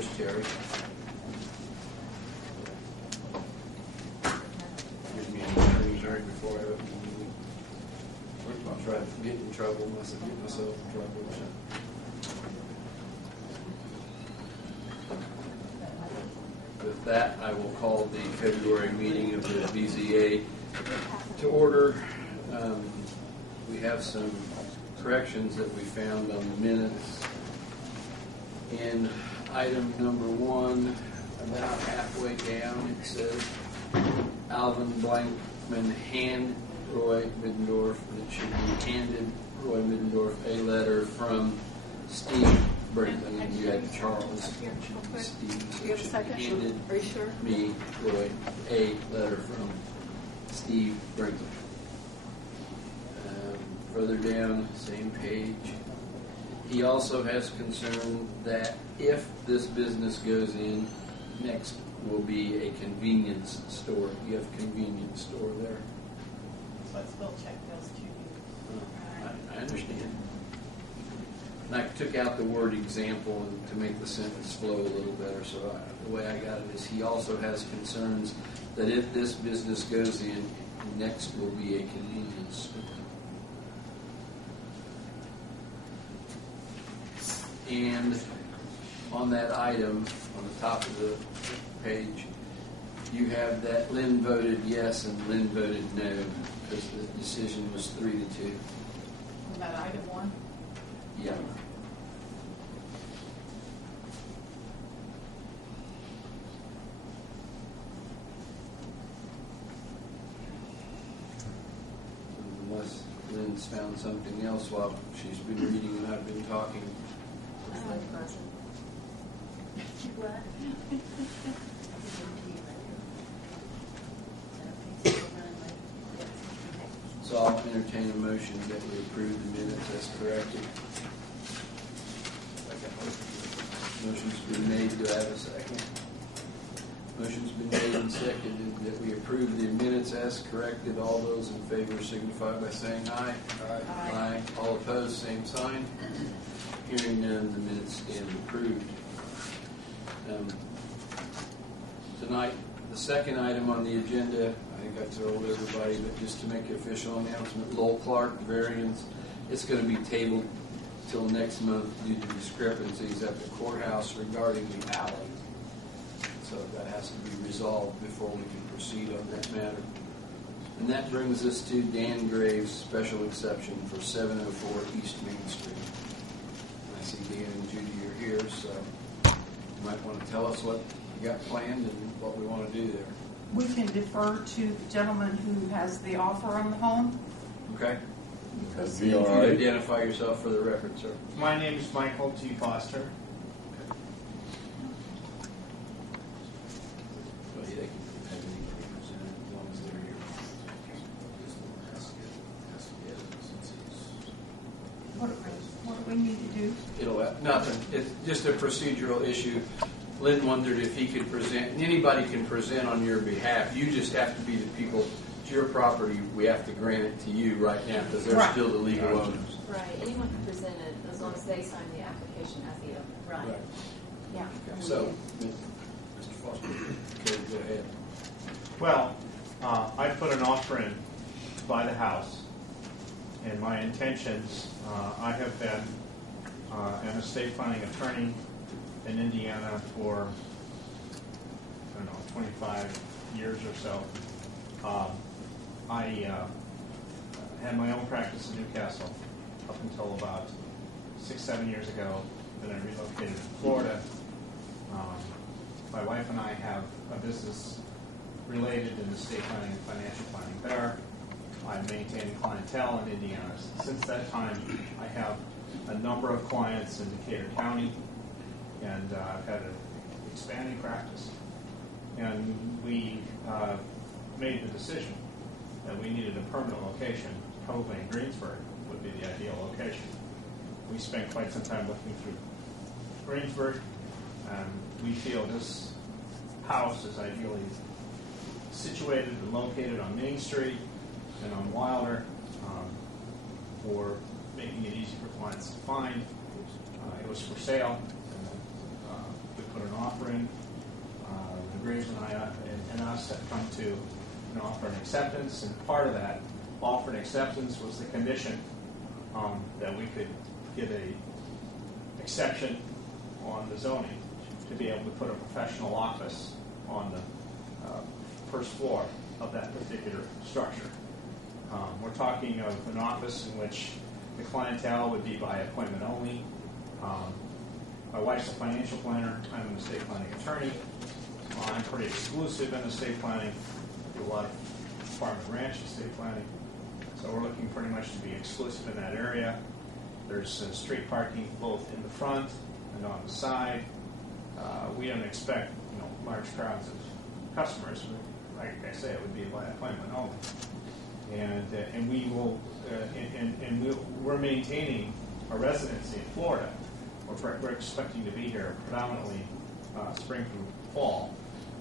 There's Terry. Give me an attorney's right before I open the meeting. I'll try to get in trouble unless I get myself in trouble. With that, I will call the February meeting of the BZA to order. We have some corrections that we found on the minutes. In item number 1, about halfway down, it says Alvin Blankman hand Roy Middendorf. It should be handed Roy Middendorf a letter from Steve Brinkley, and you had Charles. Steve. You have a second? Handed Are you sure? me, Roy, a letter from Steve Brinkley. Further down, same page. He also has concern that if this business goes in, next will be a convenience store. You have convenience store there. Let's spell check those two. I understand. And I took out the word example to make the sentence flow a little better. So the way I got it is he also has concerns that if this business goes in, next will be a convenience store. And on that item, on the top of the page, you have that Lynn voted yes and Lynn voted no, because the decision was 3-2. On that item 1? Yeah. Unless Lynn's found something else while she's been reading and I've been talking. What? So I'll entertain a motion that we approve the minutes as corrected. Motion's been made. Do I have a second? Motion's been made and seconded that we approve the minutes as corrected. All those in favor signify by saying aye. Aye. Aye. All opposed, same sign. Hearing none, the minutes stand approved. Tonight, the second item on the agenda, I think I told everybody, but just to make an official announcement, Lowell Clark variance, it's going to be tabled till next month due to discrepancies at the courthouse regarding the alley. So that has to be resolved before we can proceed on that matter. And that brings us to Dan Graves' special exception for 704 East Main Street. I see Dan and Judy are here, so you might want to tell us what you got planned and what we want to do there. We can defer to the gentleman who has the offer on the home. Okay? Because You can identify yourself for the record, sir. My name is Michael T. Foster. Well, yeah, they can have anybody present as long as they're here. what do we need to do? Nothing. It's just a procedural issue. Lynn wondered if he could present, and anybody can present on your behalf. You just have to be the people. It's your property. We have to grant it to you right now because they're Right. still the legal owners. Right, anyone can present it as long as they sign the application as the owner. Right. Yeah. Okay. So, Mr. Foster, okay, go ahead. Well, I put an offer in to buy the house, and my intentions, I have been an estate planning attorney in Indiana for, 25 years or so. I had my own practice in Newcastle up until about 6-7 years ago. Then I relocated to Florida. My wife and I have a business related in estate planning and financial planning there. I'm maintaining clientele in Indiana. Since that time, I have a number of clients in Decatur County, and I've had an expanding practice. And we made the decision that we needed a permanent location. Probably in Greensburg would be the ideal location. We spent quite some time looking through Greensburg, and we feel this house is ideally situated and located on Main Street and on Wilder for making it easy for clients to find. It was for sale, and we put an engineers and us have come to an offer and acceptance, and part of that offer and acceptance was the condition that we could get a exception on the zoning to be able to put a professional office on the first floor of that particular structure. We're talking of an office in which the clientele would be by appointment only. My wife's a financial planner. I'm an estate planning attorney. I'm pretty exclusive in estate planning. I do a lot of farm and ranch estate planning. So we're looking pretty much to be exclusive in that area. There's street parking both in the front and on the side. We don't expect large crowds of customers. Like I say, it would be by appointment only. And we will we're maintaining a residency in Florida. We're expecting to be here predominantly spring through fall,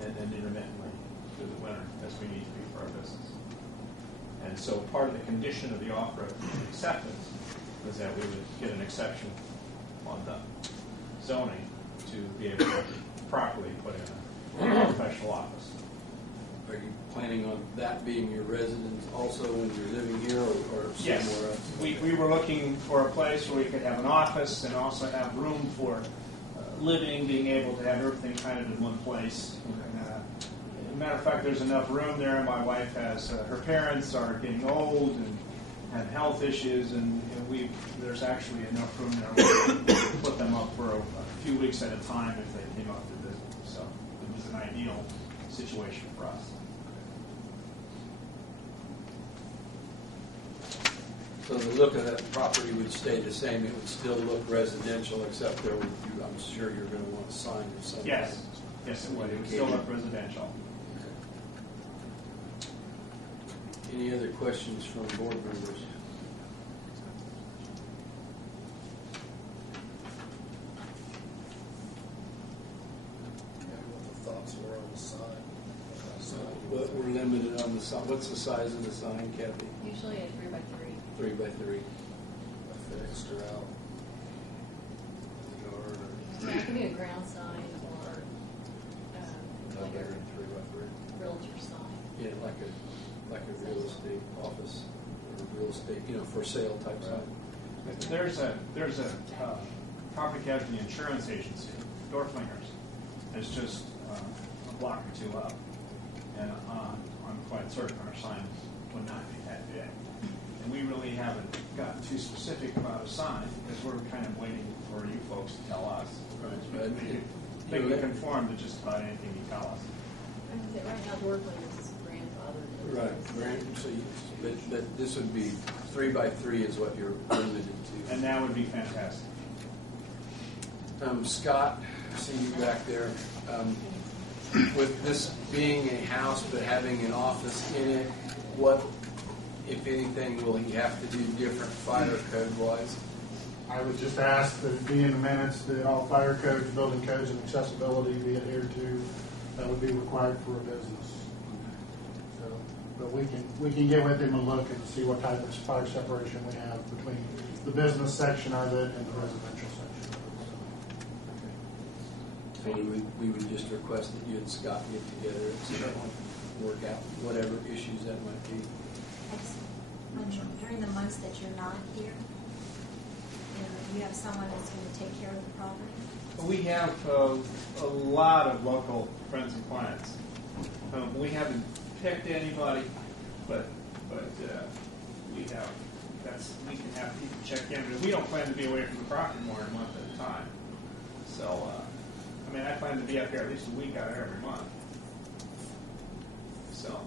and then intermittently through the winter as we need to be for our business. And so part of the condition of the offer of acceptance was that we would get an exception on the zoning to be able to properly put in a professional office. Are you planning on that being your residence also when you're living here or Yes. somewhere else? We were looking for a place where we could have an office and also have room for living, being able to have everything kind of in one place. As a matter of fact, there's enough room there. My wife has, her parents are getting old and have health issues, and there's actually enough room there where we could put them up for a few weeks at a time if they came up to visit. So it was an ideal situation for us. So the look of that property would stay the same. It would still look residential, except there would be, I'm sure you're going to want a sign or something. Yes, it would. It would still look residential. Any other questions from board members? What the thoughts were on the sign. But we're limited on the sign. What's the size of the sign, Kathy? Usually a 3 by 3. 3 by 3. Fixed or out in the yard or Yeah, it could be a ground sign or No like bigger than 3 by 3. a realtor sign. Yeah, like a real estate office or real estate, for sale type sign. There's a property casualty insurance agency, Dorflingers. It's just a block or two up, and I'm quite certain our sign would not be that big. And we really haven't gotten too specific about a sign because we're kind of waiting for you folks to tell us. Right. They can conform to just about anything you tell us. I would say right now, Dorflingers is grandfathered. Right. So but this would be 3 by 3 is what you're limited to. And that would be fantastic. Scott, I see you back there. With this being a house but having an office in it, what, if anything, will he have to do different fire code wise? I would just ask that it be in the minutes that all fire codes, building codes, and accessibility be adhered to. That would be required for a business. So, but we can get with him and look and see what type of fire separation we have between the business section of it and the residential section of it. So we would just request that you and Scott get together and see if we work out whatever issues that might be. During the months that you're not here, you have someone that's going to take care of the property? We have a lot of local friends and clients. We haven't picked anybody, but we can have people check in. We don't plan to be away from the property more than a month at a time. So, I plan to be up here at least a week out of every month. So.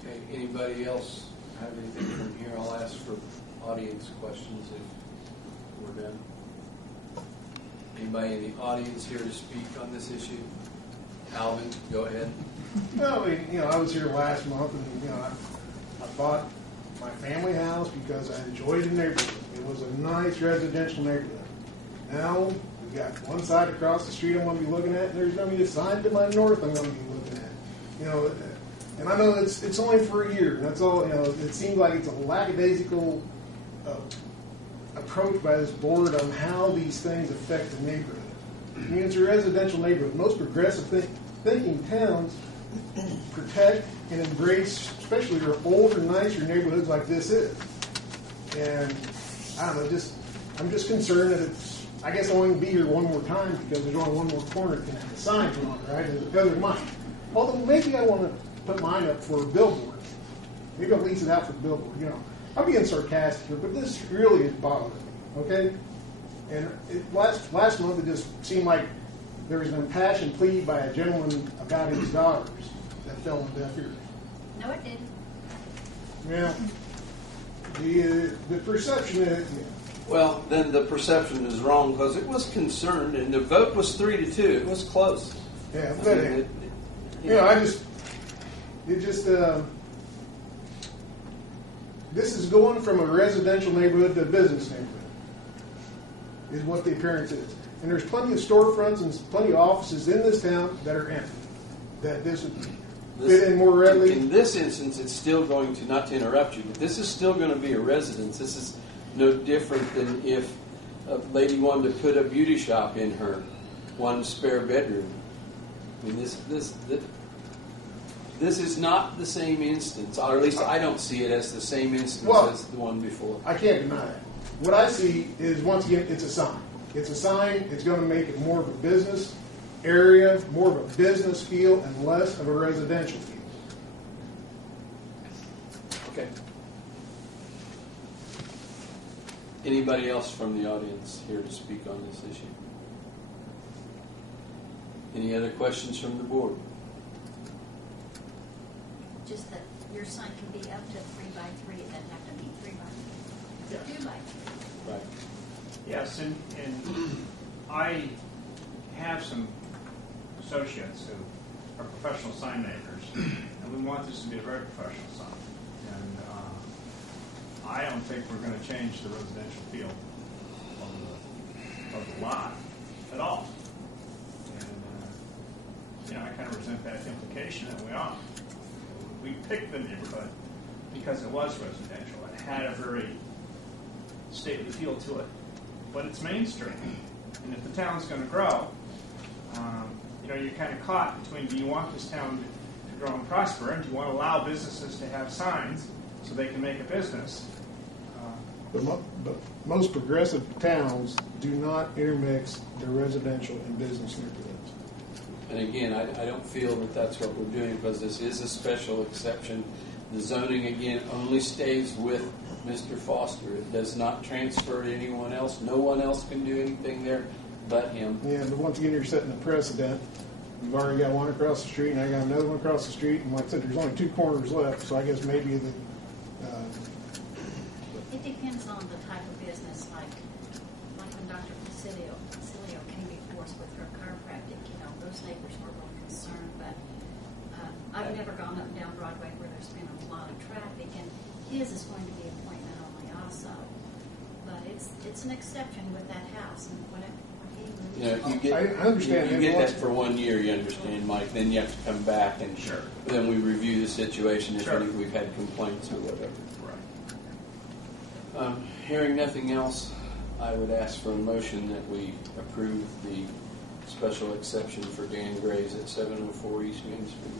Okay, anybody else have anything from here? I'll ask for audience questions if we're done. Anybody in the audience here to speak on this issue? Alvin, go ahead. No, I was here last month, and I bought my family house because I enjoyed the neighborhood. It was a nice residential neighborhood. Now we've got one side across the street I'm going to be looking at, and there's going to be a side to my north I'm going to be looking at. And I know it's only for a year. That's all. It seems like it's a lackadaisical approach by this board on how these things affect the neighborhood. I mean, it's a residential neighborhood. Most progressive thinking towns protect and embrace, especially your older, nicer neighborhoods like this is. And I don't know, I'm just concerned that it's, I guess I want to be here one more time because there's only one more corner that can have a sign on it, right? And the other mine. Although maybe I want to put mine up for a billboard. Maybe I'll lease it out for a billboard, you know. I'm being sarcastic here, but this really is bothering me, okay? And last month it just seemed like there was an impassioned plea by a gentleman about his daughters that fell on deaf ears. No, it didn't. Well, the perception is, yeah. Well, then the perception is wrong because it was concerned, and the vote was 3-2. It was close. Yeah, I but mean, this is going from a residential neighborhood to a business neighborhood, is what the appearance is. And there's plenty of storefronts and plenty of offices in this town that are empty. That this would fit in more readily. In this instance, it's still going to, not to interrupt you, but this is still going to be a residence. This is no different than if a lady wanted to put a beauty shop in her one spare bedroom. I mean, this is not the same instance, or at least I don't see it as the same instance as the one before. I can't deny that. What I see is, once again, it's a sign. It's a sign. It's going to make it more of a business area, more of a business feel, and less of a residential feel. Okay. Anybody else from the audience here to speak on this issue? Any other questions from the board? Just that your sign can be up to 3x3. It doesn't have to be 3x3. 2x3. Right. Yes, and I have some associates who are professional sign makers, and we want this to be a very professional sign. And I don't think we're going to change the residential feel of the lot at all. And I kind of resent that implication that we are. We picked the neighborhood because it was residential. It had a very stately feel to it, but it's Main Street. And if the town's going to grow, you're kind of caught between, do you want this town to grow and prosper, and do you want to allow businesses to have signs so they can make a business? But most progressive towns do not intermix their residential and business neighborhoods. And again, I don't feel that that's what we're doing because this is a special exception. The zoning, again, only stays with Mr. Foster. It does not transfer to anyone else. No one else can do anything there but him. Yeah, but once again, you're setting a precedent. You've already got one across the street, and I got another one across the street. And like I said, there's only 2 corners left, so I guess maybe the... It depends on the type of business, like when Dr. Facilio came before us with her chiropractic, those neighbors were really concerned, but I've never gone up and down Broadway where there's been a lot of traffic, and his is going to be appointment only also. But it's an exception with that house, and whatever he moves. I understand. You get that for 1 year, you understand, Mike. Then you have to come back, and then we review the situation if we've had complaints or whatever. Hearing nothing else, I would ask for a motion that we approve the special exception for Dan Gray's at 704 East Main Street.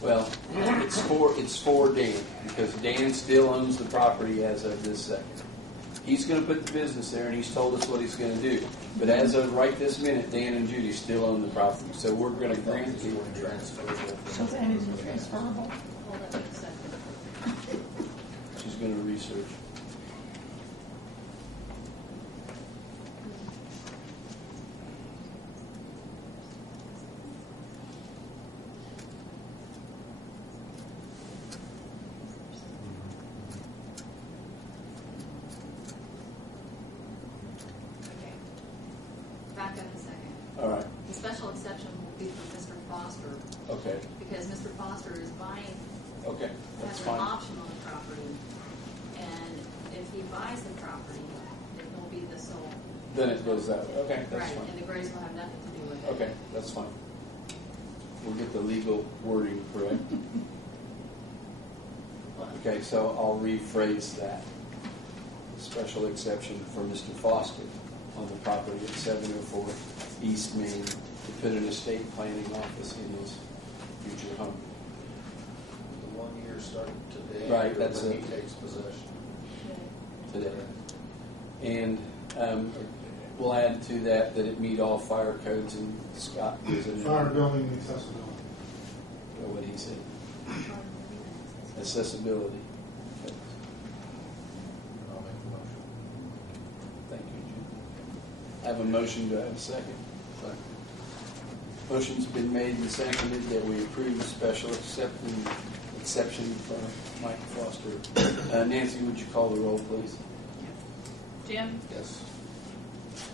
Well, it's for Dan, because Dan still owns the property as of this second. He's going to put the business there, and he's told us what he's going to do. But as of right this minute, Dan and Judy still own the property. So we're going to grant the So any is transferable. Hold up a second. She's going to research. Okay. Back up a second. All right. The special exception will be for Mr. Foster, Okay. because Mr. Foster is buying, Okay. That's has an fine. option on the property, and if he buys the property, it will be the sole. Then it goes that way. Okay, that's Right, fine. and the Grays will have nothing to do with it. Okay, that's fine. We'll get the legal wording correct. Okay, so I'll rephrase that. special exception for Mr. Foster on the property at 704 East Main to put an estate planning office in his future home. The 1 year started today. Right, or that's when it. he takes possession. Today. And we'll add to that it meet all fire codes, and Scott was in Fire building accessibility. what he said. Accessibility. Okay. I'll make the motion. Thank you, Jim. I have a motion. Do I have a second? Second. Motion's been made and seconded that we approve the special exception for Mike Foster. Nancy, would you call the roll, please? Jim, Yes.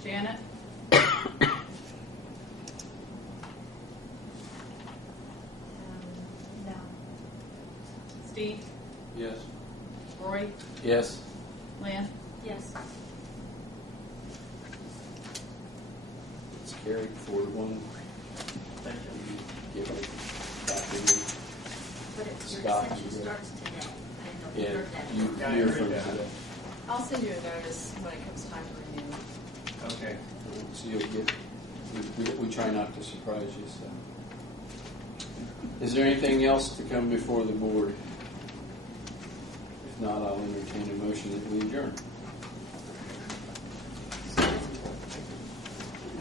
Janet, No. Steve, Yes. Roy, Yes. Lynn. Yes. It's carried 4-1. Thank you. Give it back to you. But your Scott, exception you starts today. I didn't know if you Yeah, heard that. you Yeah, I hear heard from that. today. I'll send you a notice when it comes time to renew. Okay. So you'll get, we try not to surprise you, so. Is there anything else to come before the board? If not, I'll entertain a motion that we adjourn.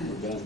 We're done.